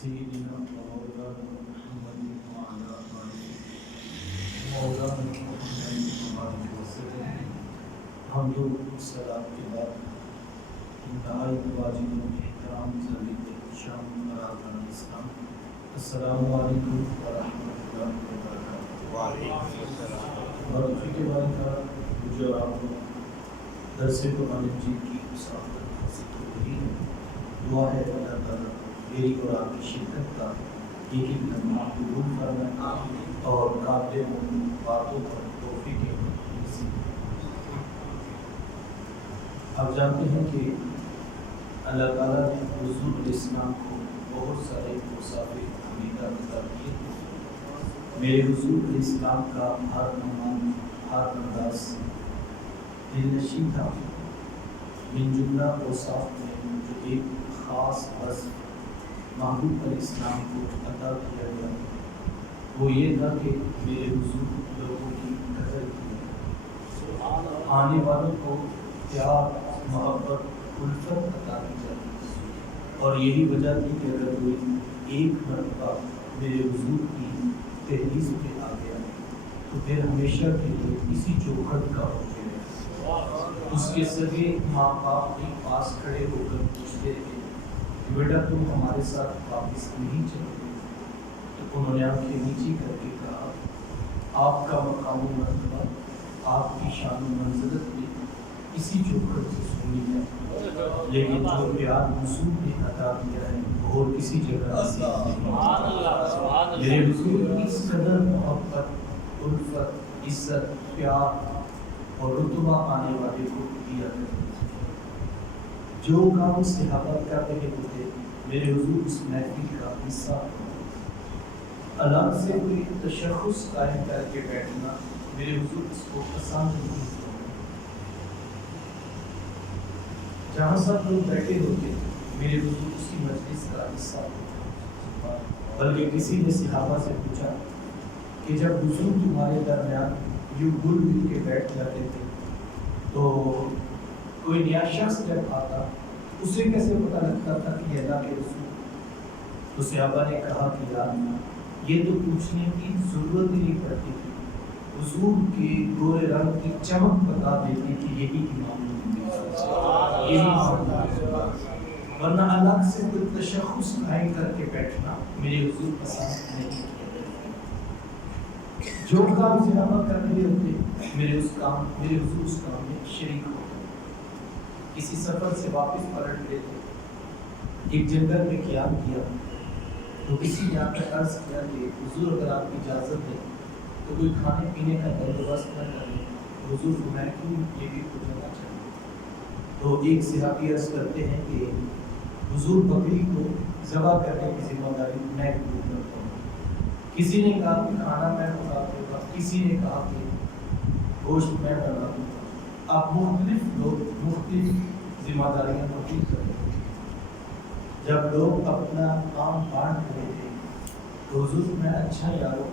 سيدنا ومولانا محمد وعلى آله مولانا محمد وآله وسلم. حمد و صلاۃ کے بعد نہایت واجب احترام ضریب شام برادران اسلام، السلام علیکم ورحمۃ اللہ وبرکاتہ. وعلیکم السلام. اور کے بعد کا جو آپ درس قرآن مجید کی مسافت حاصل ہو رہی ہے، دعا ہے اللہ تعالیٰ میری اور آپ کی شرکت کا ایک ایک لمحہ قبول فرمائے اور قابل باتوں پر توفیق نصیب. آپ جانتے ہیں کہ اللہ تعالیٰ نے حضور علیہ السلام کو بہت سارے مسافر حمیدہ عطا کیے. میرے حضور علیہ السلام کا ہر نماز ہر انداز دلنشین تھا. من جملہ اوصاف میں جو ایک خاص وصف محبوب علیہ السلام کو عطا کیا گیا وہ یہ تھا کہ میرے حضور لوگوں کی قدر کی، آنے والوں کو پیار محبت الفت عطا کی جاتی، اور یہی وجہ تھی کہ اگر کوئی ایک مرتبہ میرے حضور کی تحریر پہ آ گیا تو پھر ہمیشہ کے لیے اسی چوکھٹ کا ہو گیا. اس کے سگے ماں باپ بھی پاس کھڑے ہو کر پوچھتے تھے کہ بیٹا تم ہمارے ساتھ واپس نہیں چلو گے؟ تو انہوں نے آنکھیں نیچی کر کے کہا آپ کا مقام و مرتبہ آپ کی شان و منزلت بھی اسی چوکھٹ سے سنی ہے، لیکن جو پیار حضور نے عطا کیا ہے وہ اور کسی جگہ نصیب نہیں. میرے حضور اس قدر محبت الفت عزت پیار اور رتبہ آنے والے کو دیا کرتے تھے. جو کام صحابہ کر رہے ہوتے میرے حضور اس محفل کا حصہ ہوتے. الگ سے کوئی تشخص قائم کر کے بیٹھنا میرے حضور اس کو پسند نہیں ہوتا. جہاں سب لوگ بیٹھے ہوتے میرے حضور اسی مجلس کا حصہ ہوتے. بلکہ کسی نے صحابہ سے پوچھا کہ جب حضور تمہارے درمیان یوں گل مل کے بیٹھ جاتے تھے تو کوئی نیا شخص جب آتا اسے کیسے پتہ لگتا تھا کہ یہ اللہ کے رسول؟ تو صحابہ نے کہا کہ یار یہ تو پوچھنے کی ضرورت ہی نہیں پڑتی تھی، حضور کے گورے رنگ کی چمک بتا دیتی کہ یہی امام ورنہ الگ سے کوئی تشخص قائم کر کے بیٹھنا میرے حضور پسند نہیں. جو کام صحابہ کر رہے ہوتے میرے حضور اس کام میں شریک ہوتے. کسی سفر سے واپس پلٹ رہے تھے، ایک جنگل میں قیام کیا تو کسی نے آپ کا عرض کیا کہ حضور اگر آپ کی اجازت ہے تو کوئی کھانے پینے کا بندوبست نہ کریں. حضور فرمایا کیوں یہ بھی کچھ ہونا چاہیے. تو ایک صحابی عرض کرتے ہیں کہ حضور بکری کو ذبح کرنے کی ذمہ داری میں قبول کرتا ہوں. کسی نے کہا کہ کھانا میں پکا دوں گا، کسی نے کہا کہ گوشت میں بنا دوں گا. آپ مختلف لوگ مختلف ذمہ داریاں تحقیق کر رہے تھے. جب لوگ اپنا کام بانٹ رہے تھے تو حضور میں اچھا یارو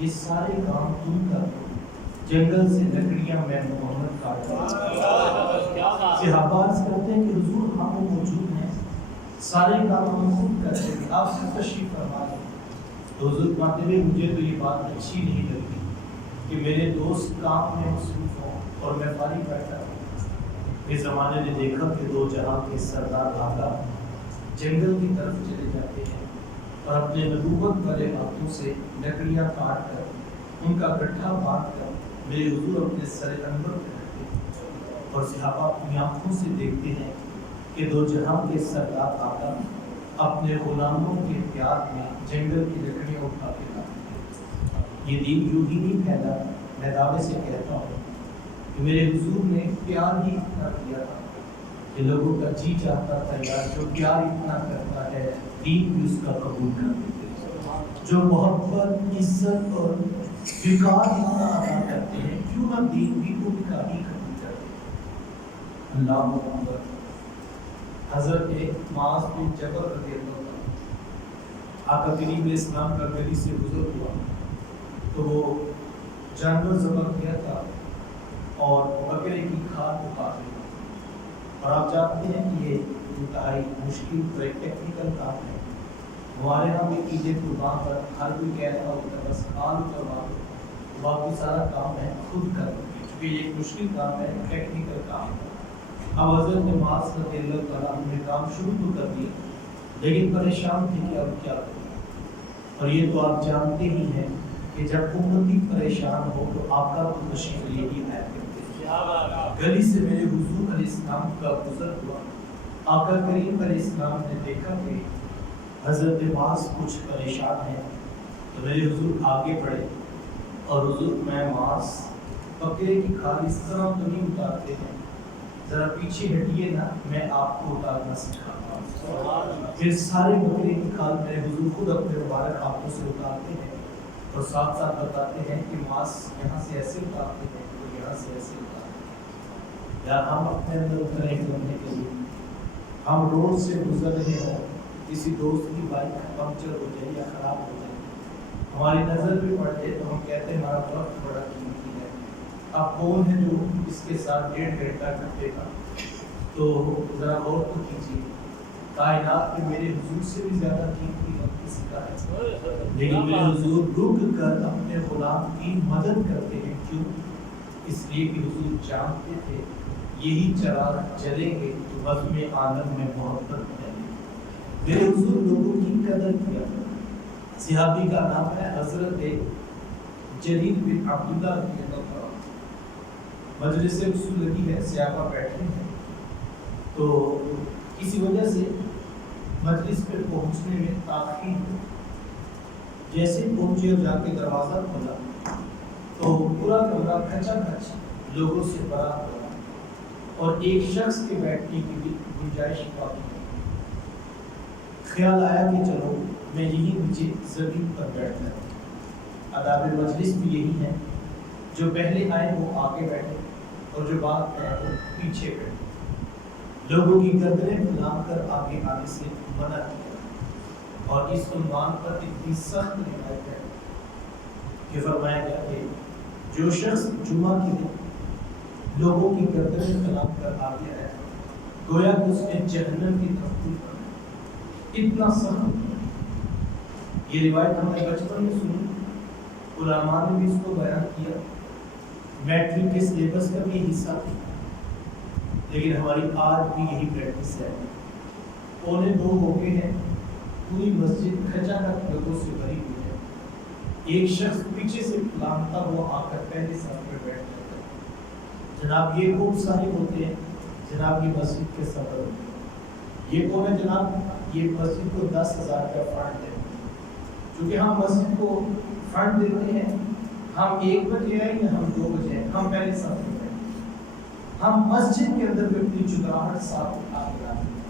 یہ سارے کام تم کر دو، جنگل سے لکڑیاں میں محمد کاٹ دوں. صحابہ عرض کرتے ہیں کہ حضور ہم موجود ہیں، سارے کام ہم خود کرتے ہیں، آپ سے تشریف فرما دیں. تو حضور فرماتے ہوئے مجھے تو یہ بات اچھی نہیں لگتی کہ میرے دوست کام میں مصروف ہوں اور میں فارغ بیٹھا ہوں. اس زمانے نے دیکھا کہ دو جہاں کے سردار آقا جنگل کی طرف چلے جاتے ہیں اور اپنے نبوت والے ہاتھوں سے لکڑیاں کاٹ کر ان کا گٹھا باندھ کر میرے حضور اپنے سر انور پہ رکھتے ہیں اور صحابہ اپنی آنکھوں سے دیکھتے ہیں کہ دو جہاں کے سردار آقا اپنے غلاموں کے پیار میں جنگل کی لکڑیاں اٹھا کے لاتے ہیں. یہ دین یوں ہی نہیں پھیلا. میں دعوے سے کہتا ہوں کہ میرے حضور نے پیار ہی اتنا کیا تھا کہ لوگوں کا جی چاہتا تھا یار جو پیار اتنا کرتا ہے دین بھی اس کا قبول کر دیتے ہیں. جو محبت عزت اور وقار اتنا ادا کرتے ہیں کیوں نہ دین بھی ان کا ہی قبول کرتے ہیں. اللہ اکبر. حضرت معاذ بن جبل رضی اللہ عنہ آقا کریم اسلام کا گلی سے گزر ہوا تو وہ جانور ذبح کیا تھا اور بکرے کی کھال کو کاٹ لیا. اور آپ جانتے ہیں کہ یہ انتہائی مشکل اور ایک ٹیکنیکل کام ہے. ہمارے یہاں بھی عید قربان پر ہر کوئی کہہ رہا ہوتا ہے بس آل کروا دو، باقی سارا کام ہے خود کر لو، کیونکہ یہ ایک مشکل کام ہے، ٹیکنیکل کام ہے۔ اب حضرت معاذ رضی اللہ تعالیٰ عنہ نے کام شروع تو کر دیا، لیکن پریشان تھے کہ اب کیا کریں۔ اور یہ تو آپ جانتے ہی ہیں کہ جب امتی پریشان ہو تو آپ کا تو تشریف لے ہی آیا کرتے ہیں۔ گلی سے میرے حضور علیہ السلام کا گزر ہوا، آقا کریم علیہ السلام نے دیکھا کہ حضرت معاذ کچھ پریشان ہیں، تو میرے حضور آگے بڑھے اور حضور میں معاذ بکرے کی کھال اس طرح تو نہیں اتارتے ہیں، ذرا پیچھے ہٹیے نا، میں آپ کو اتارنا سکھاتا ہوں۔ پھر سارے بکرے کی کھال میرے حضور خود اپنے مبارک ہاتھوں سے اتارتے ہیں اور ساتھ ساتھ بتاتے ہیں کہ معاذ یہاں سے ایسے اتارتے ہیں تو یہاں سے ایسے اتارتے ہیں۔ یا ہم اپنے اندر اترے کرنے کے لیے ہم روڈ سے گزر رہے ہوں، کسی دوست کی بائک پنکچر ہو جائے یا خراب ہو جائے، ہماری نظر بھی پڑ جائے تو ہم کہتے ہیں ہمارا وقت بڑا قیمتی ہے، اب کون ہے جو اس کے ساتھ 1.5 گھنٹہ کٹے گا، تو ذرا غور تو کیجیے، کائنات میں میرے حضور سے بھی زیادہ قیمتی وقت کسی کا ہے، لیکن میرے حضور رک کر اپنے غلام کی مدد کرتے ہیں۔ کیوں؟ اس لیے کہ حضور جانتے تھے یہی چراغ جلیں گے تو بزم عالم میں محبت پھیلے گی۔ میرے حضور لوگوں کی قدر کیا کرتے۔ صحابی کا نام ہے حضرت جریر بن عبداللہ رضی اللہ عنہ۔ مجلس رسول لگی ہے، صحابہ بیٹھے ہیں، تو کسی وجہ سے مجلس پہ پہنچنے میں تاخیر ہوئی۔ جیسے پہنچے اور جا کے دروازہ کھولا تو پورا کمرہ کھچا کھچ لوگوں سے بھرا ہوا اور ایک شخص کے بیٹھنے کی بھی گنجائش باقی نہیں۔ خیال آیا کہ چلو میں یہی نیچے زمین پر بیٹھتا ہوں۔ آداب مجلس بھی یہی ہے، جو پہلے آئے وہ آگے بیٹھے اور جو بعد آئے وہ پیچھے بیٹھے۔ لوگوں کی گردنیں پھیلا کر آگے آنے سے منع کیا، اور اس عنوان پر اتنی سخت روایت ہے کہ فرمایا گیا کہ جو شخص جمعہ کے دن لوگوں کی گردنیں پھیلا کر آگے آیا گویا کہ اس نے جہنم کی تفصیل پر اتنا سخت۔ یہ روایت ہم نے بچپن میں سنی، علماء نے بھی اس کو بیان کیا، میٹرک کے سلیبس کا بھی حصہ تھا، لیکن ہماری آج بھی یہی پریکٹس ہے۔ 1:45 ہو گئے ہیں، پوری مسجد کھچا کھچ لوگوں سے بھری ہوئی ہے، ایک شخص پیچھے سے لامتا ہوا آ کر پہلے صف میں بیٹھ جاتا ہے۔ جناب یہ خوب سارے ہوتے ہیں، جناب یہ مسجد کے صدر ہوتے ہیں، یہ کون ہے جناب؟ یہ مسجد کو 10,000 کا فنڈ ہے، چونکہ ہم مسجد کو فنڈ دیتے ہیں، ہم 1 بجے آئیں یا ہم 2 بجے آئیں، ہم پہلے صف میں بیٹھیں، ہم مسجد کے اندر بھی اپنی جگراہٹ صاف اٹھا کے لاتے ہیں۔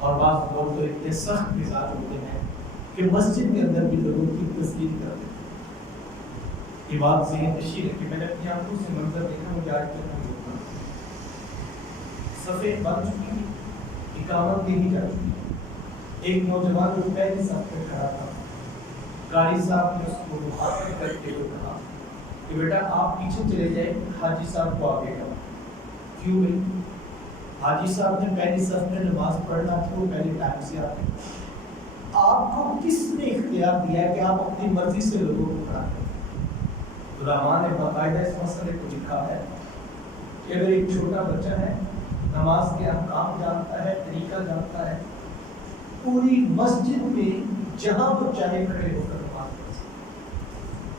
اور بعض لوگ تو اتنے سخت مزاج ہوتے ہیں کہ مسجد کے اندر بھی لوگوں کی تصدیق کرتے ہیں۔ یہ بات ذہن نشین ہے کہ میں نے اپنی آنکھوں سے منظر دیکھا، مجھے آج تک نہیں ہوتا۔ صفیں بن چکی ہیں، اقامت دی ہی جا چکی ہے۔ ایک نوجوان جو پہلے صف پہ کھڑا تھا، قاری صاحب نے اس کو مخاطب کر کے کہا کہ بیٹا آپ پیچھے چلے جائیں، حاجی صاحب کو آگے کرو۔ کیوں بھائی؟ حاجی صاحب نے پہلی صف میں نماز پڑھنا تھی، وہ پہلے ٹائم سے آتے ہیں۔ آپ کو کس نے اختیار دیا ہے کہ آپ اپنی مرضی سے لوگوں کو کھڑا کریں؟ علماء نے باقاعدہ اس مسئلے کو لکھا ہے کہ اگر ایک چھوٹا بچہ ہے، نماز کے احکام جانتا ہے، طریقہ جانتا ہے، پوری مسجد میں جہاں وہ چاہے کھڑے ہو کر نماز پڑھ سکتا،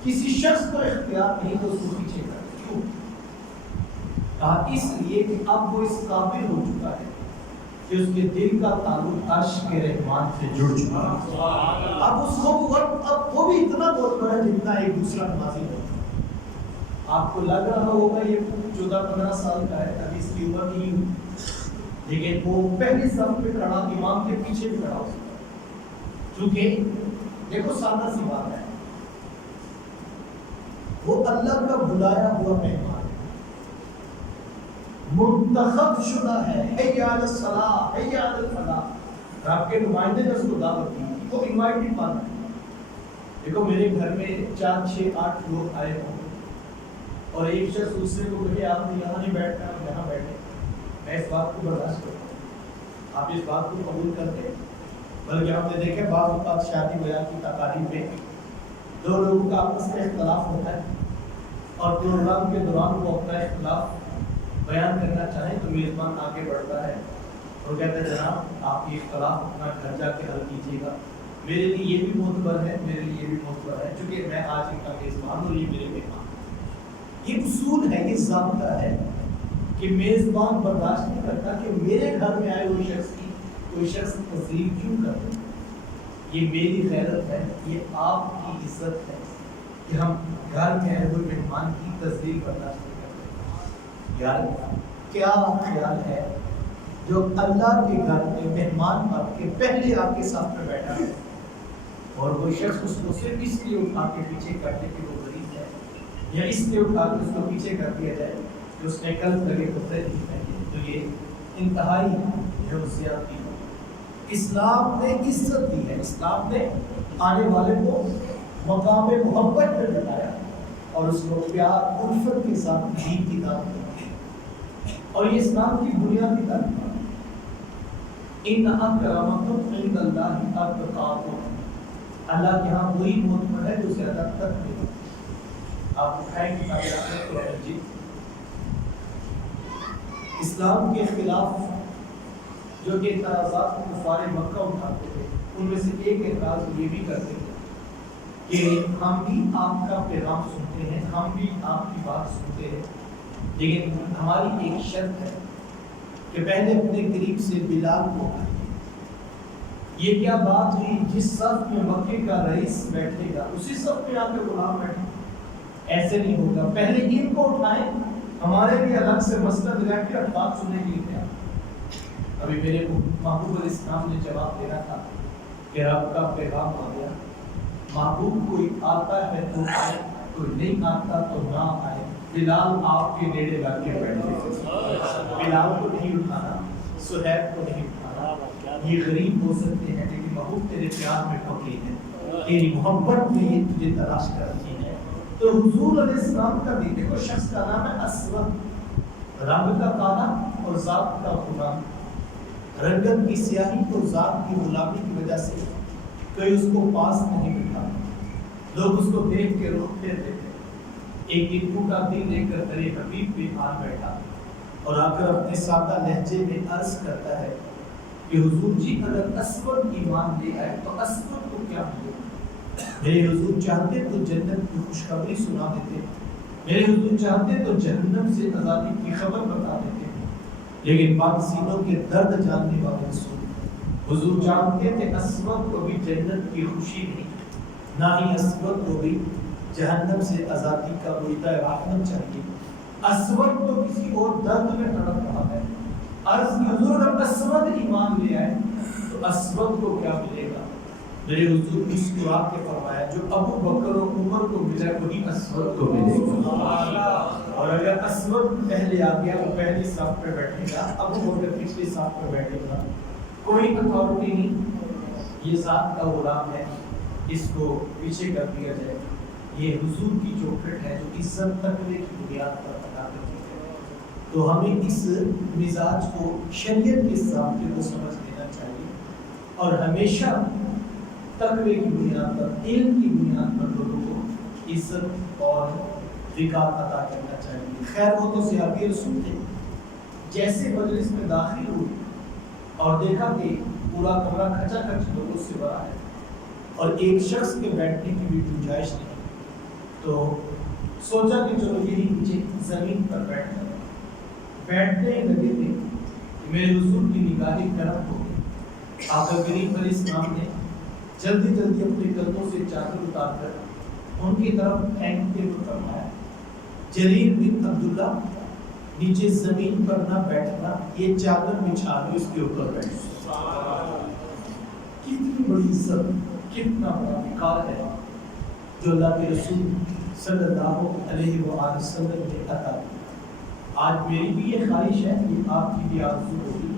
کسی شخص کو اختیار نہیں تو اس کو پیچھے کر۔ کیوں؟ کہا اس لیے کہ اب وہ اس قابل ہو چکا ہے کہ اس کے دل کا تعلق عرش کے رحمان سے جڑ چکا ہے۔ اب اس کو اب وہ بھی اتنا بہت بڑا جتنا ایک دوسرا نمازی ہے۔ آپ کو لگ رہا ہوگا یہ 14-15 سال کا ہے، ابھی اس کی عمر نہیں ہوئی، لیکن وہ پہلی صف پہ کھڑا، امام کے پیچھے بھی کھڑا ہو سکتا ہے، کیونکہ دیکھو سادہ سی بات ہے، وہ اللہ کا بلایا ہوا مہمان منتخب شدہ ہے، حی علی الصلاۃ، حی علی الفلاح، آپ کے نمائندے نے اس کو دعوت دی، وہ انوائٹڈ بن ہے۔ دیکھو میرے گھر میں 4, 6, 8 لوگ آئے ہوں اور ایک شخص دوسرے کو کہے آپ نے یہاں نہیں بیٹھنا، آپ یہاں بیٹھے، میں اس بات کو برداشت کرتا ہوں، آپ اس بات کو قبول کرتے ہیں؟ بلکہ ہم نے دیکھا بعض اوقات شادی بیاہ کی تقاریب میں دو لوگوں کا آپس میں اختلاف ہوتا ہے اور پروگرام کے دوران وہ اپنا اختلاف بیان کرنا چاہیں تو میزبان آگے بڑھتا ہے اور کہتا ہے جناب آپ یہ اختلاف اپنا گھر جا کے حل کیجیے گا، میرے لیے یہ بھی معتبر ہے، میرے لیے یہ بھی معتبر ہے، چونکہ میں آج ان کا میزبان اور یہ میرے مہمان۔ یہ اصول ہے، یہ ضابطہ ہے کہ میزبان برداشت نہیں کرتا کہ میرے گھر میں آئے ہوئے شخص کی کوئی شخص تذلیل کیوں کر دے۔ یہ میری غیرت ہے، یہ آپ کی عزت ہے کہ ہم گھر میں آئے ہوئے مہمان کی تذلیل برداشت نہیں کرتے۔ یار کیا خیال ہے جو اللہ کے گھر میں مہمان آپ کے پہلے آپ کے ساتھ میں بیٹھا ہے اور کوئی شخص اس کو صرف اس لیے اٹھا کے پیچھے کر دے کہ وہ غریب ہے، یا اس لیے اٹھا کے اس کو پیچھے کر دیا جائے کہ اس نے کل لگے کپڑے نہیں پہنے، تو یہ انتہائی جو زیادتی ہے۔ اسلام نے عزت دی ہے، اسلام نے آنے والے کو مقام محبت میں بتایا اور اس کو پیار الفت کے ساتھ دین کی دعوت دی، اور یہ اسلام کی بنیادی تعلیم ہے۔ ان اکرمکم عند اللہ اتقاکم، اللہ کے ہاں وہی معتبر ہے جو زیادہ تقوی ہے۔ آپ اٹھائیں گے اسلام کے خلاف جو کہ اعتراضات کفار مکہ اٹھاتے تھے، ان میں سے ایک اعتراض یہ بھی کرتے تھے کہ ہم بھی آپ کا پیغام سنتے ہیں، ہم بھی آپ کی بات سنتے ہیں، لیکن ہماری ایک شرط ہے کہ پہلے اپنے قریب سے بلال کو آئیے۔ یہ کیا بات ہوئی، جس صف میں مکے کا رئیس بیٹھے گا اسی صف میں آ کے غلام بیٹھے، ایسے نہیں ہوگا، پہلے ان کو اٹھائیں، ہمارے بھی الگ سے مسند رکھ کے بات سننے کے لیے تیار۔ ابھی میرے محبوب علیہ السلام نے جواب دینا تھا کہ رب کا پیغام آ گیا، محبوب کوئی آتا ہے تو آئے، کوئی نہیں آتا تو نہ آئے، بلال آپ کے نیڑے لا کے بیٹھے، بلال کو نہیں اٹھانا، صہیب کو نہیں اٹھانا، یہ غریب ہو سکتے ہیں لیکن محبوب تیرے پیار میں پکی ہے، تیری محبت میں یہ تجھے تلاش کرتی ہے۔ تو حضور علیہ السلام کا بھی دیکھو شخص کا نام ہے اسود، رنگ کا کالا اور ذات کا غلام، رنگت کی سیاہی تو ذات کی غلامی کی وجہ سے کوئی اس کو پاس نہیں بٹھا، لوگ اس کو دیکھ کے روک دیتے تھے۔ ایک دن ٹوٹا دل لے کر تیرے حبیب پہ آ بیٹھا اور آ کر اپنے سادہ لہجے میں عرض کرتا ہے کہ حضور جی اگر اسود ایمان لے آئے تو اسود کو کیا ملے، میرے حضور چاہتے تو جنت کی خوشخبری سنا دیتے، میرے حضور چاہتے تو جہنم سے آزادی کی خبر بتا دیتے، لیکن پاک سینوں کے درد جاننے والے رسول حضور جانتے تھے اسود کو بھی جنت کی خوشی نہیں، نہ ہی اسود کو بھی جہنم سے آزادی کا بوئدہ رحمت چاہیے، اسود تو کسی اور درد میں تڑپ رہا ہے۔ عرض کی حضور اگر اسود ایمان لے آئے تو اسود کو کیا ملے گا، میرے حضور مسکرا کے فرمایا جو ابو بکر و عمر کو ملا وہی اسود کو ملے گا، اور اگر اسود پہلے آ گیا وہ پہلی صف پہ بیٹھے گا، ابو بکر پچھلی صف پہ بیٹھے گا، کوئی اتھارٹی نہیں، یہ ذات کا غلام ہے، اس کو پیچھے کر دیا جائے۔ یہ حضور کی چوکھٹ ہے جو عزت تقوی کی بنیاد پر ادا کرتی ہے۔ تو ہمیں اس مزاج کو شریعت کے ضابطے کو سمجھ لینا چاہیے اور ہمیشہ تقوی کی بنیاد پر، علم کی بنیاد پر لوگوں کو عزت اور وقار عطا کرنا چاہیے۔ خیر وہ تو صحابی رسول تھے، جیسے مجلس میں داخل ہوئے اور دیکھا کہ پورا کمرہ کھچا کھچ لوگوں سے بھرا ہے اور ایک شخص کے بیٹھنے کی بھی گنجائش نہیں، تو سوچا کہ چلو یہی نیچے زمین پر بیٹھنے ہی لگے تھے، میرے حضور کی نگاہیں کرم ہو گئی۔ آقا کریم علیہ السلام نے جلدی جلدی اپنے کندھوں سے چادر اتار کر ان کی طرف پھینکتے ہوئے فرمایا جریر بن عبداللہ نیچے زمین پر نہ بیٹھنا، یہ چادر بچھا لو، اس کے اوپر بیٹھو۔ کتنی بڑی عزت، کتنا بڑا وقار ہے جو اللہ کے رسول صلی اللہ علیہ وآلہ وسلم نے عطا کیا۔ آج میری بھی یہ خواہش ہے، یہ آپ کی بھی آرزو ہوگی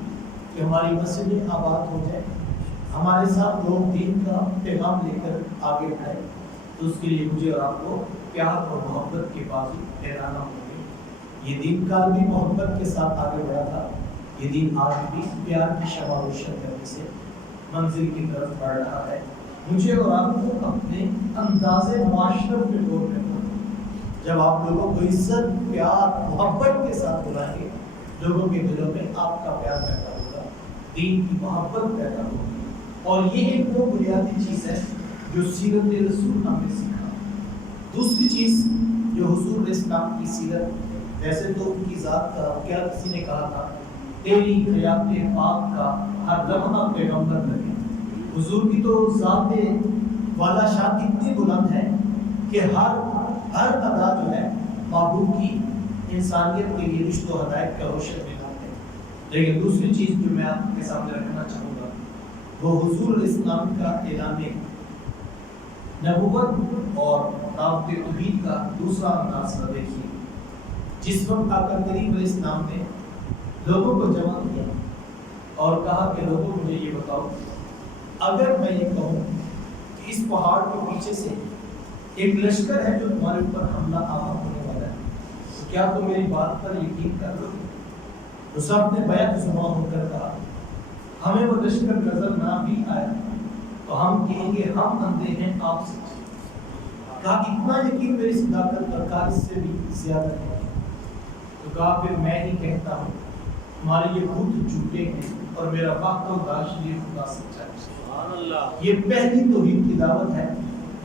کہ ہماری مسجدیں آباد ہو جائیں، ہمارے ساتھ لوگ دین کا پیغام لے کر آگے بڑھیں، تو اس کے لیے مجھے اور آپ کو پیار اور محبت کے بازو پھیلانا ہوگی۔ یہ دین کال بھی محبت کے ساتھ آگے بڑھا تھا، یہ دین آج بھی پیار کی شمع روشن کرنے سے منزل کی طرف بڑھ رہا ہے. مجھے اور آپ کو اپنے انداز معاشرت میں غور کرنا. جب آپ لوگوں کو عزت پیار محبت کے ساتھ بلائیں گے لوگوں کے دلوں میں آپ کا پیار پیدا ہوگا, دین کی محبت پیدا ہوگی. اور یہ ایک وہ بنیادی چیز ہے جو سیرت رسول ہمیں سکھا. دوسری چیز جو حضور اسلام کی سیرت, ویسے تو ان کی ذات کا کیا کسی نے کہا تھا تیری حیات پاک کا ہر لمحہ پیغمبر لگے. حضور کی تو ذات والا شان اتنی بلند ہے کہ ہر ادا جو ہے محبوب کی انسانیت کے لیے رشت و ہدایت کا روشن نظام ہے. لیکن دوسری چیز جو میں آپ کے سامنے رکھنا چاہوں گا وہ حضور اسلام کا اعلان نبوت اور دعوت توحید کا دوسرا انداز نہ دیکھیے. جس وقت آقا کریم علیہ السلام نے لوگوں کو جمع کیا اور کہا کہ لوگوں مجھے یہ بتاؤ, اگر میں یہ کہوں کہ اس پہاڑ کے پیچھے سے ایک لشکر ہے جو تمہارے اوپر حملہ آور ہونے والا ہے, تو کیا تم میری بات پر یقین کر لو گے؟ تو سب نے بیعت زباں ہو کر کہا ہمیں وہ لشکر نظر نہ بھی آیا تو ہم کہیں گے ہم اندھے ہیں آپ سے. کہا اتنا یقین میری صداقت پر, کہا اس سے بھی زیادہ ہے. تو کہا پھر میں ہی کہتا ہوں ہمارے یہ بت جھوٹے ہیں اور میرا وقت و داش یہ خدا سچا ہے. سبحان اللہ. یہ پہلی توحید کی دعوت ہے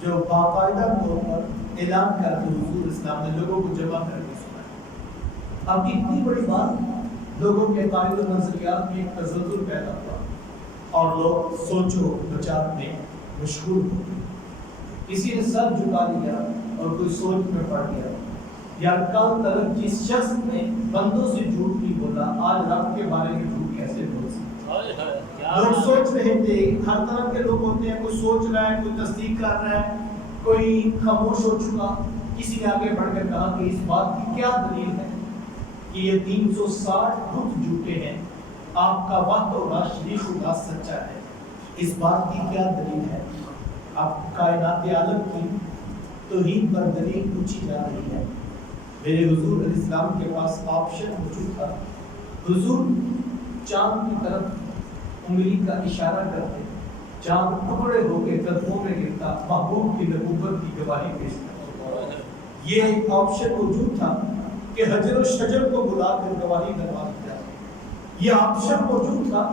جو باقاعدہ طور پر اعلان کر کے حضور اسلام نے لوگوں کو جمع کر کے سنایا. اب اتنی بڑی بات لوگوں کے قائد و نظریات میں ایک تزلزل پیدا ہوا اور لوگ سوچو بچار میں مشغول ہو گئے. کسی نے سر جھکا لیا اور کوئی سوچ میں پڑ گیا. یا کل تک جس شخص نے بندوں سے جھوٹ نہیں بولا آج رب کے بارے میں جھوٹ کیسے بول سکتا؟ لوگ سوچ رہے تھے, ہر طرح کے لوگ ہوتے ہیں, کوئی سوچ رہا ہے, کوئی تصدیق کر رہا ہے, کوئی خاموش ہو چکا. کسی نے آگے بڑھ کر کہا کہ اس بات کی کیا دلیل ہے کہ یہ 360 بت جھوٹے ہیں, آپ کا وحدہ و لا شریک خدا سچا ہے. اس بات کی کیا دلیل ہے؟ اب کائنات عالم کی توحید پر دلیل پوچھی جا رہی ہے. میرے حضور علیہ السلام کے پاس آپشن موجود تھا. حضور چاند کی طرف انگلی کا اشارہ کرتے, چاند ٹکڑے ہو کے قدموں میں گرتا, محبوب کی نبوت کی گواہی پیش کرتا. یہ ایک آپشن موجود تھا کہ حجر و شجر کو بلا کر گواہی کروا دیا. یہ آپشن موجود تھا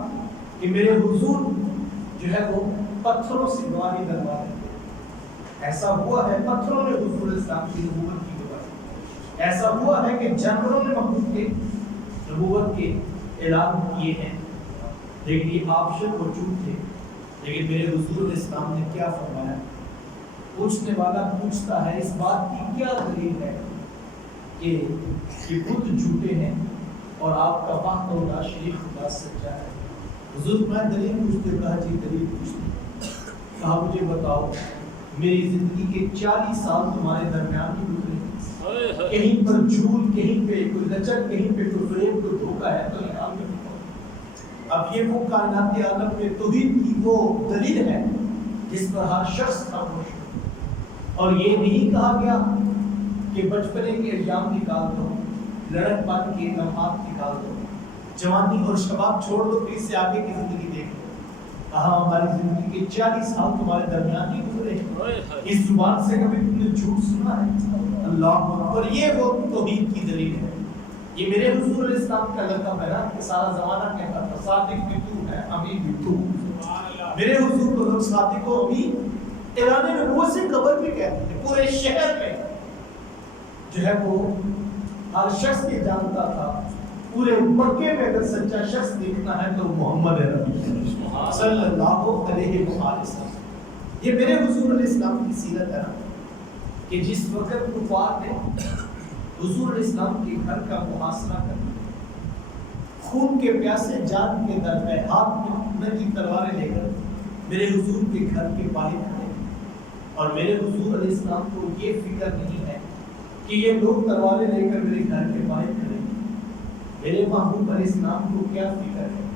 کہ میرے حضور جو ہے وہ پتھروں سے گواہی کروا دیتے. ایسا ہوا ہے پتھروں نے حضور علیہ السلام کی نبوت کی گواہی. ایسا ہوا ہے کہ جانوروں نے محبوب کے نبوت کے اعلان کیے ہیں. لیکن یہ آپشن موجود تھے. لیکن میرے حضور علیہ السلام نے کیا فرمایا؟ پوچھنے والا پوچھتا ہے اس بات کی کیا دلیل ہے کہ یہ بت جھوٹے ہیں اور آپ کا وحدہ و لا شریک خدا سچا ہے. حضور میں دلیل پوچھتے, کہا جی دلیل پوچھتے. کہا مجھے بتاؤ میری زندگی کے 40 سال تمہارے درمیان ہی گزرے, کہیں پر جھول, کہیں پہ کوئی لچک, کہیں پہ کوئی فریب, کوئی دھوکہ ہے تو نکال کے بتاؤ. اب یہ وہ کائنات عالم میں توحید کی وہ دلیل ہے جس پر ہر شخص خاموش ہو. اور یہ نہیں کہا گیا کہ بچپنے کے ایام نکال دو, لڑک پن کے لمحات نکال دو, جوانی اور شباب چھوڑ دو, پھر سے آگے کی زندگی دیکھ لو. کہا ہماری زندگی کے 40 سال تمہارے درمیان ہی گزرے. اس زبان سے کبھی تم نے جھوٹ سنا ہے؟ اللہ اکبر. یہ وہ توحید کی دلیل ہے. یہ میرے حضور علیہ السلام کا لقب ہے نا کہ سارا زمانہ کہتا تھا صادق بھی تو ہے, امین بھی تو. میرے حضور کو لوگ صادق و امین اعلان نبوت سے قبل بھی کہتے تھے. پورے شہر میں جو ہے وہ ہر شخص یہ جانتا تھا, پورے مکے میں اگر سچا شخص دیکھنا ہے تو محمد نبی صلی اللہ علیہ وسلم. یہ میرے حضور علیہ السلام کی سیرت ہے کہ جس وقت کفار نے حضور علیہ السلام کے گھر کا محاصرہ کرنا, خون کے پیاسے جان کے در میں ہاتھ میں ننگی تلواریں لے کر میرے حضور کے گھر کے باہر کھڑے, اور میرے حضور علیہ السلام کو یہ فکر نہیں ہے کہ یہ لوگ تلواریں لے کر میرے گھر کے باہر کھڑے. میرے محبوب علیہ السلام کو کیا فکر ہے؟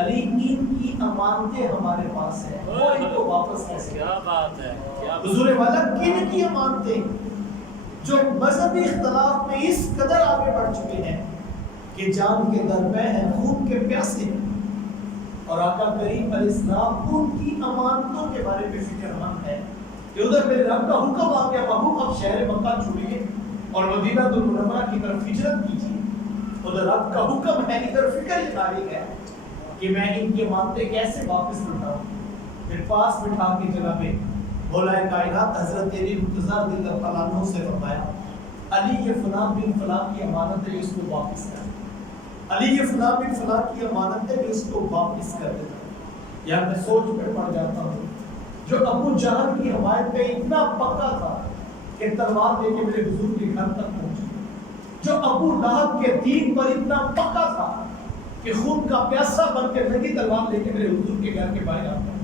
علی کی امانتیں ہمارے پاس ہیں, وہ ان کو واپس کیسے. کیا بات ہے, حضور والا کن کی امانتیں جو مذہبی اختلاف میں اس قدر آگے بڑھ چکے ہیں کہ جان کے درپے ہیں, خون کے پیاسے ہیں, اور آقا کریم علیہ السلام ان کی امانتوں کے بارے میں فکر مند ہے کہ ادھر میرے رب کا حکم آ گیا، محبوب اب شہر مکہ چھوڑیے اور مدینہ المنورہ کی طرف ہجرت کیجیے۔ ادھر رب کا حکم ہے، ادھر فکر یہ تاریخ ہے کہ میں ان کے مانتے کیسے واپس لوٹاؤں۔ پھر پاس بٹھا کے جناب مولا کائنات حضرت علی مرتضیٰ رضی اللہ تعالیٰ عنہ سے فرمایا علی یہ فلاں بن فلاں کی امانت ہے، اس کو واپس کر۔ علی یہ فلاں بن فلاں کی امانت ہے، اس کو واپس کر دیتا۔ یا میں سوچ پہ پڑ جاتا ہوں، جو ابو جہل کی حمایت پہ اتنا پکا تھا کہ تلوار لے کے میرے حضور کے گھر تک پہنچی، جو ابو لہب کے دین پر اتنا پکا تھا کہ خون کا پیاسا بن کے ننگی تلوار لے کے میرے حضور کے گھر کے باہر آتا،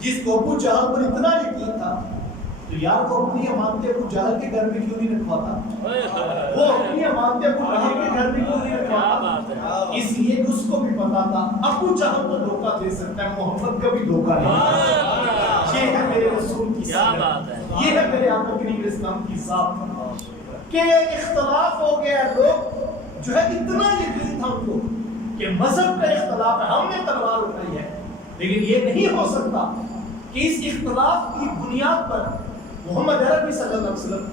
جس کو ابو جہل پر اتنا یقین تھا، تو یار وہ اپنی امانتیں ابو جہل کے گھر میں کیوں نہیں رکھواتا؟ وہ اپنی امانتیں ابو لہب کے گھر میں کیوں نہیں رکھواتا؟ اس لیے اس کو بھی پتا تھا ابو جہل تو دھوکہ دے سکتا ہے، محمد کبھی دھوکہ نہیں۔ یہ ہے میرے رسول کی سیرت، یہ ہے میرے آقا کریم اسلام کی ذات کہ اختلاف ہو گیا۔ لوگ جو ہے اتنا یقین تھا ان کو کہ مذہب کا اختلاف ہے، ہم نے تلوار اٹھائی ہے، لیکن یہ نہیں ہو سکتا کہ اس اختلاف کی بنیاد پر محمد عربی صلی اللہ علیہ وسلم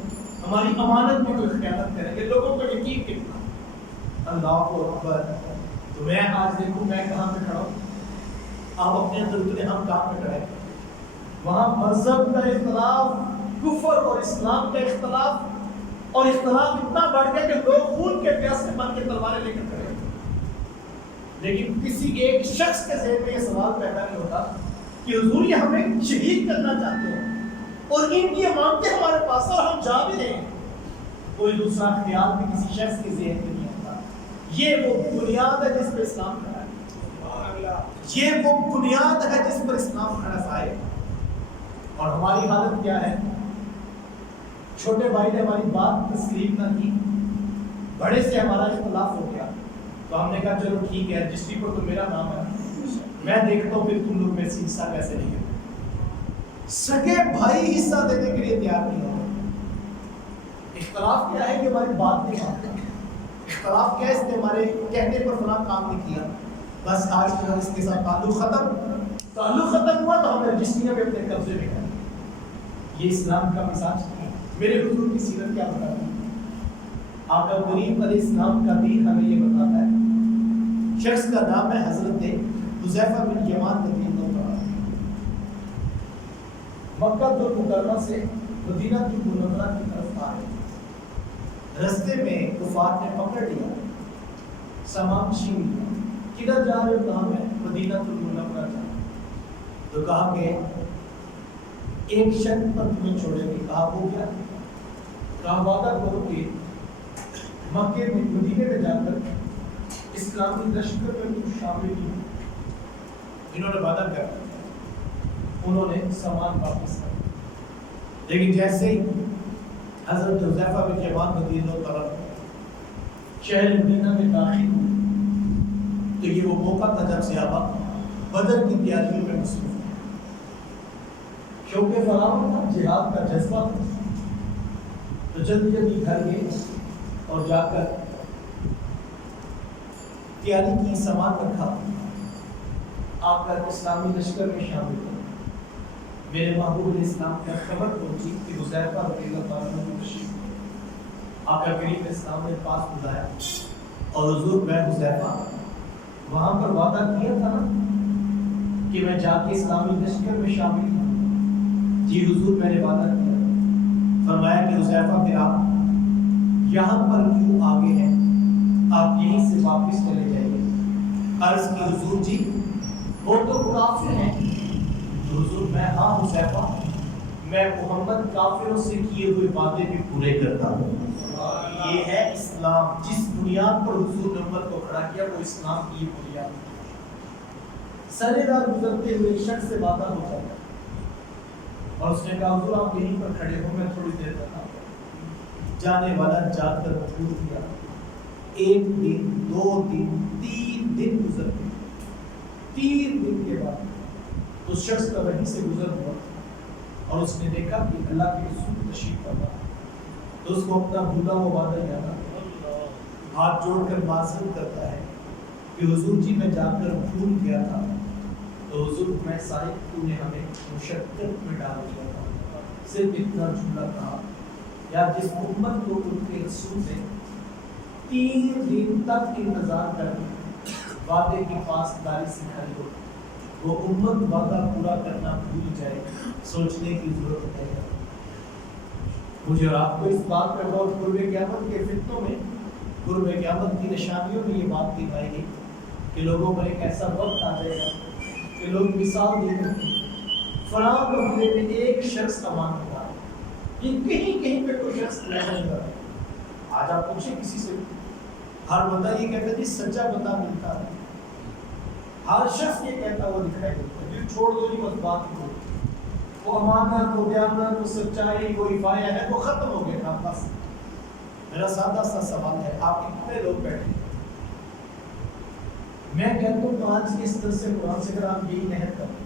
ہماری امانت میں کوئی خیانت کریں گے۔ لوگوں کو یقین کتنا اللہ اکبر۔ تو میں آج دیکھوں میں کہاں پہ کھڑا ہوں، آپ اپنے اندر اتنے ہم کہاں پہ کھڑے ہیں۔ وہاں مذہب کا اختلاف، کفر اور اسلام کا اختلاف، اور اختلاف اتنا بڑھ گیا کہ لوگ خون کے پیاسے بن کے تلواریں لے کر کھڑے ہیں۔ لیکن کسی ایک شخص کے ذہن میں یہ سوال پیدا نہیں ہوتا کہ حضور یہ ہمیں شہید کرنا چاہتے ہیں اور ان کی امانتیں ہمارے پاس اور ہم جا بھی رہے ہیں۔ کوئی دوسرا خیال بھی کسی شخص کے ذہن میں نہیں ہوتا۔ یہ وہ بنیاد ہے جس پر اسلام کھڑا ہے، یہ وہ بنیاد ہے جس پر اسلام کھڑا ہے۔ اور ہماری حالت کیا ہے؟ چھوٹے بھائی نے ہماری بات تسلیم نہ کی، بڑے سے ہمارا اختلاف ہو گیا، تو ہم نے کہا چلو ٹھیک ہے، رجسٹری پر تو میرا نام ہے، میں دیکھتا ہوں پھر تم لوگ میں سے حصہ کیسے نہیں کرتے۔ سگے بھائی حصہ دینے کے لیے تیار نہیں ہوتے۔ اختلاف کیا ہے کہ ہماری بات نہیں مانتے، اختلاف کیا ہے اس نے ہمارے کہنے پر فلاں کام نہیں کیا، بس آج کے بعد اس کے ساتھ تعلق ختم ہوا تو ہمیں رجسٹریاں بھی اپنے قبضے میں کریں۔ یہ اسلام کا مزاج ہے۔ میرے حضور کی سیرت کیا بتاتی ہے؟ آقا کریم علیہ السلام کا دین ہمیں یہ بتاتا ہے۔ شخص کا نام ہے حضرت حذیفہ بن یمان رضی اللہ عنہ، مکہ المکرمہ سے مدینہ المنورہ کی طرف آ رہے، رستے میں کفار نے پکڑ لیا، سامان چھین لیا، کدھر جا رہے ہو؟ کہاں میں مدینہ المنورہ جا، تو کہا کہ ایک شرط پر تمہیں چھوڑیں گے۔ کہا وہ کیا؟ کہا وعدہ کرو کہ مکے میں مدینے میں جا کر اسلامی لشکر میں تم شامل نہیں ہو۔ انہوں نے وعدہ کیا، انہوں نے سامان واپس کر، لیکن جیسے ہی حضرت حذیفہ بن یمان رضی اللہ تعالیٰ شہر مدینہ میں داخل ہوئے تو یہ وہ موقع تھا جب صحابہ بدر کی تیاریوں میں مصروف تھے۔ شوق فراغت تھا، جہاد کا جذبہ تھا، تو جلدی جلدی گھر گئے اور جا کر تیاری کی، سامان رکھا، آ کر اسلامی لشکر میں شامل ہوئے۔ میرے محبوب علیہ السلام کی خبر پہنچی کہ حذیفہ رضی اللہ تعالیٰ عنہ تشریف لائے۔ آقا کریم اسلام نے پاس بلایا اور حضور میں حذیفہ وہاں پر وعدہ کیا تھا نا کہ میں جا کے اسلامی لشکر میں شامل ہوں۔ جی حضور میں نے وعدہ کیا۔ فرمایا کہ حذیفہ پھر آپ یہاں پر کیوں آگے ہیں؟ آپ یہیں سے واپس چلے جائیے۔ عرض کی حضور جی وہ تو کافر ہیں۔ حضور میں ہاں حذیفہ، میں محمد کافروں سے کیے ہوئے وعدے بھی پورے کرتا ہوں۔ یہ ہے اسلام، جس بنیاد پر حضور نے امت کو کھڑا کیا وہ اسلام کی بنیاد۔ سرے راہ گزرتے ہوئے شخص سے وعدہ ہو جاتا اور اس نے کہا حضور آپ یہیں پر کھڑے ہو، میں تھوڑی دیر تک آتا ہوں۔ جانے والا جا کر بھول گیا۔ ایک دن، 2 دن، 3 دن گزر گئے۔ 3 دن کے بعد اس شخص کا وہیں سے گزر ہوا اور اس نے دیکھا کہ اللہ کے رسول تشریف فرما، تو اس کو اپنا بھولا ہوا وعدہ یاد آیا، ہاتھ جوڑ کر معذرت کرتا ہے کہ حضور جی میں جا کر بھول گیا تھا، تو حضور میں صاحب تو نے ہمیں مشقت میں ڈال دیا تھا، صرف اتنا جملہ کہا یا جس امت کو ان کے رسول نے 3 دن تک انتظار کر وعدے کی پاسداری سکھائی ہو، وہ امت وعدہ پورا کرنا بھول جائے، سوچنے کی ضرورت ہے۔ مجھے اور آپ کو اس بات پر غور، قرب قیامت کے فتنوں میں، قرب قیامت کی نشانیوں میں یہ بات دکھائی گئی کہ لوگوں پر ایک ایسا وقت آ جائے گا کہ لوگ مثال دے کر فلاں قبیلے میں ایک شخص امان ہوگا، کہیں پہ کوئی شخص نہیں ہوگا۔ آج آپ پوچھیں کسی سے، ہر بندہ یہ کہتا ہے جی سچا بندہ ملتا ہے، ہر شخص یہ کہتا وہ دکھائی دیتا ہے، چھوڑ دو جی بس بات ہو، وہ امانت، وہ دیانت، وہ سچائی، وہ عفایہ ہے، وہ ختم ہو گیا تھا۔ بس میرا سادہ سا سوال ہے، آپ کتنے لوگ بیٹھے؟ میں کہتا ہوں آج کے اس درس قرآن سے اگر آپ یہی محنت کریں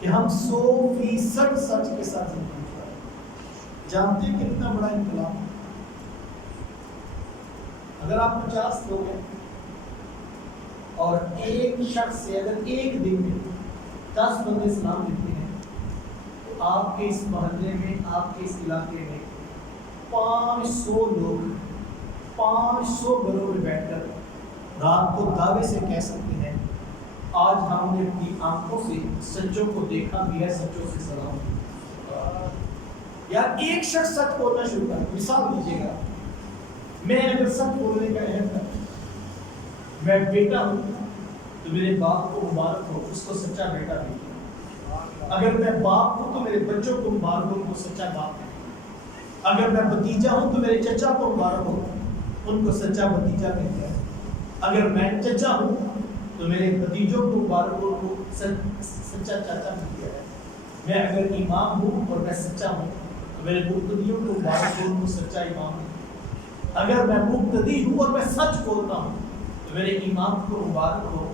کہ ہم 100% سچ کے ساتھ زندگی گزاریں، جانتے ہیں کتنا بڑا انقلاب؟ اگر آپ 50 لوگ ہیں اور ایک شخص سے اگر ایک دن میں 10 بندے سلام دیتے ہیں تو آپ کے اس محلے میں، آپ کے اس علاقے میں 500 لوگ 500 گھروں میں بیٹھ کر رات کو دعوے سے کہہ سکتے ہیں آج ہم نے اپنی آنکھوں سے سچوں کو دیکھا بھی ہے، سچوں سے سلام۔ یار ایک شخص سچ بولنا شروع کر، مثال دیجیے گا، میں اگر سچ بولنے کا اہم ہے، میں بیٹا ہوں تو میرے باپ کو مبارک ہو، اس کو سچا بیٹا بھی، اگر میں باپ ہوں تو میرے بچوں کو مبارک ہو، ان کو سچا باپ ہے، اگر میں بھتیجا ہوں تو میرے چچا کو مبارک ہو، ان کو سچا بھتیجا کہتے ہیں، اگر میں چچا ہوں تو میرے بھتیجوں کو مبارک ہو، ان کو سچا چاچا کہتے ہیں، میں اگر امام ہوں اور میں سچا ہوں تو میرے مقتدیوں کو مبارک ہو، ان کو سچا امام ہے، اگر میں مقتدی ہوں اور میں سچ بولتا ہوں تو میرے امام کو مبارک ہو،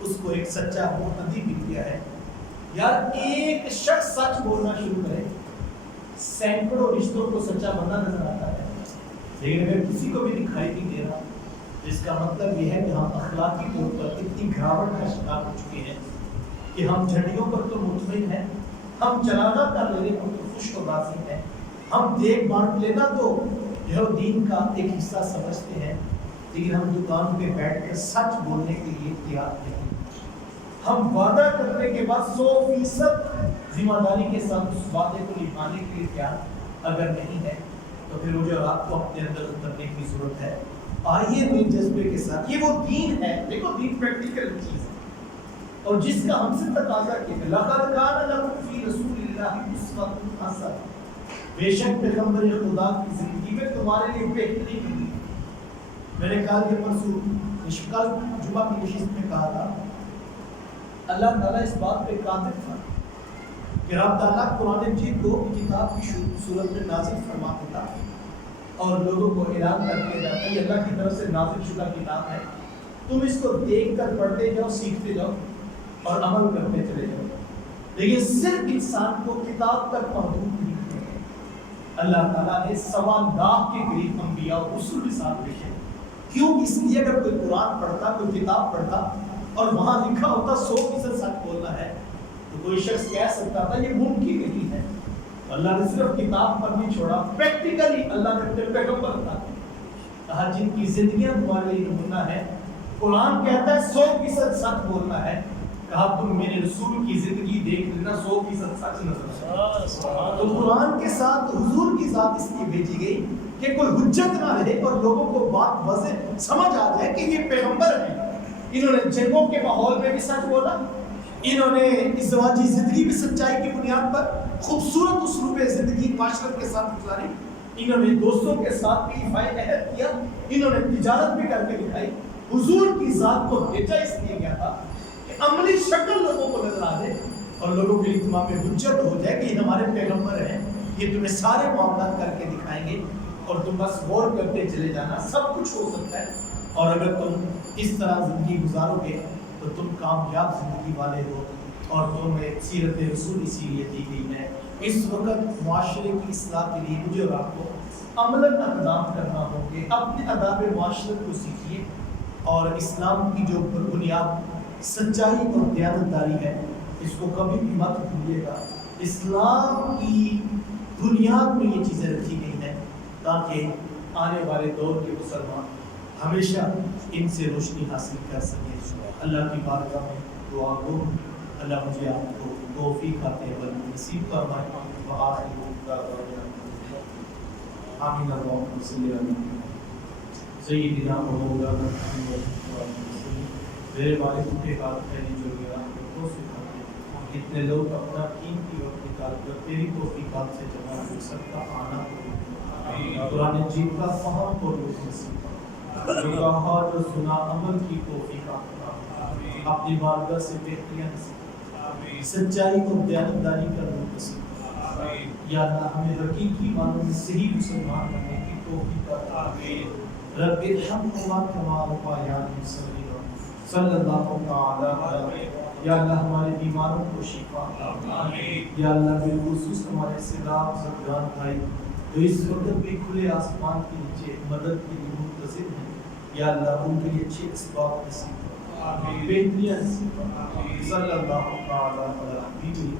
اس کو ایک سچا مقتدی مل گیا ہے۔ یار ایک شخص سچ بولنا شروع کرے، سینکڑوں رشتوں کو سچا بننا نظر آتا ہے، لیکن اگر کسی کو بھی دکھائی نہیں دے رہا، جس کا مطلب یہ ہے کہ ہم اخلاقی طور پر اتنی گراوٹ کا شکار ہو چکے ہیں کہ ہم جھنڈیوں پر تو مطمئن ہیں، ہم چلانا کر لینے پر تو خوش و راضی ہیں، ہم دیکھ بانٹ لینا تو جو دین کا ایک حصہ سمجھتے ہیں، لیکن ہم دکان پہ بیٹھ کر سچ بولنے کے لیے تیار نہیں، ہم وعدہ کرنے کے بعد 100% ذمہ داری کے ساتھ اس وعدے کو نبھانے کے لیے تیار اگر نہیں ہے تو پھر مجھے اور آپ کو اپنے اندر اترنے کی ضرورت ہے۔ آئیے دل جذبے کے ساتھ، یہ وہ دین ہے، دیکھو دین پریکٹیکل چیز ہے اور جس کا ہم سے تقاضا کیا ہے، لَقَدْ كَانَ لَكُمْ فِي رَسُولِ اللَّهِ أُسْوَةٌ حَسَنَةٌ، بے شک پیغمبر خدا کی زندگی میں تمہارے لیے بہترین ہے۔ میں نے کل یہ کل جمعہ کی نشست میں کہا تھا، اللہ تعالیٰ اس بات پہ قادر تھا کہ رب تعالیٰ قرآن مجید کو کتاب کی صورت میں نازل فرما دیتا اور لوگوں کو اعلان کر دیا جاتا ہے یہ اللہ کی طرف سے نازل شدہ کتاب ہے، تم اس کو دیکھ کر پڑھتے جاؤ، سیکھتے جاؤ اور عمل کرتے چلے جاؤ، لیکن صرف انسان کو کتاب تک محدود نہیں کیا، اللہ تعالیٰ نے 1.25 لاکھ کے قریب انبیاء اور رسول بھی ساتھ بھیجے۔ کیوں؟ اس لیے اگر کوئی قرآن پڑھتا، کوئی کتاب پڑھتا اور وہاں لکھا ہوتا 100% سچ بولنا ہے تو کوئی شخص کہہ سکتا تھا یہ ممکن نہیں ہے۔ اللہ نے صرف کتاب پر نہیں چھوڑا، پریکٹیکلی اللہ نے اپنے پیغمبر کہا جن کی زندگیاں تمہارے لیے نمونہ ہے، قرآن کہتا ہے 100% سچ بولنا ہے، کہا تم میرے رسول کی زندگی دیکھ لینا 100% سچ نظر آتا۔ تو قرآن کے ساتھ حضور کی ذات اس لیے بھیجی گئی کہ کوئی حجت نہ رہے اور لوگوں کو بات واضح سمجھ آ جائے کہ یہ پیغمبر ہیں، انہوں نے جنگوں کے ماحول میں بھی سچ بولا، انہوں نے ازدواجی زندگی بھی سچائی کی بنیاد پر خوبصورت اسلوب زندگی معاشرت کے ساتھ گزاری، انہوں نے دوستوں کے ساتھ بھی حفاظت عہد کیا، انہوں نے تجارت بھی کر کے دکھائی۔ حضور کی ذات کو بھیجا اس لیے گیا تھا کہ عملی شکل لوگوں کو نظر آ جائے اور لوگوں کے لیے تمام حجت ہو جائے کہ یہ ہمارے پیغمبر ہیں، یہ تمہیں سارے معاملات کر کے دکھائیں گے اور تم بس غور کرتے چلے جانا، سب کچھ ہو سکتا ہے، اور اگر تم اس طرح زندگی گزارو گے تو تم کامیاب زندگی والے ہو، اور تمہیں سیرت رسول اسی لیے دی گئی ہے۔ اس وقت معاشرے کی اصلاح کے لیے مجھے اور آپ کو عملاً اقدام کرنا ہوگے، اپنے آداب معاشرت کو سیکھیے اور اسلام کی جو بنیاد سچائی اور دیانتداری ہے، اس کو کبھی بھی مت بھولیے گا۔ اسلام کی بنیاد میں یہ چیزیں رکھی گئی ہیں تاکہ آنے والے دور کے مسلمان ہمیشہ ان سے روشنی حاصل کر سکیں۔ اللہ کی بارگاہ میں دعا گو اللہ مجھے آپ کو توفیق عطا فرمائے، نصیب فرمائے۔ وآخر دعوانا آمین اللہم صلی علی سیدنا و مولانا محمد میرے والد کے ہاتھ پھیلی جو میرا کو سکھاتے اتنے لوگ اپنا قیمتی وقت نکال کر تیری توفیقات سے جمع ہو سکتا آنا قرآن جیت کا فہم کو روح نصیب جو کہا جو سنا عمل کی توفیقات اپنی بارگاہ سے بہتریاں نصیب سچائی اور دیانتداری کا روح نصیب یا اللہ ہمیں حقیقی معنوں میں صحیح مسلمان بننے کی توفیق عطا رب ارحمہما کما ربیانی صغیرا صلی اللہ تعالی علیہ۔ یا اللہ ہمارے بیماروں کو شفا عطا یا اللہ بالخصوص ہمارے سیلاب زدگان بھائی جو اس وقت بھی کھلے آسمان کے نیچے مدد کے لیے منتظر ہیں، یا اللہ ان کے لیے اچھے اسباب نصیب بہتریاں نصیب صلی اللہ تعالی علیہ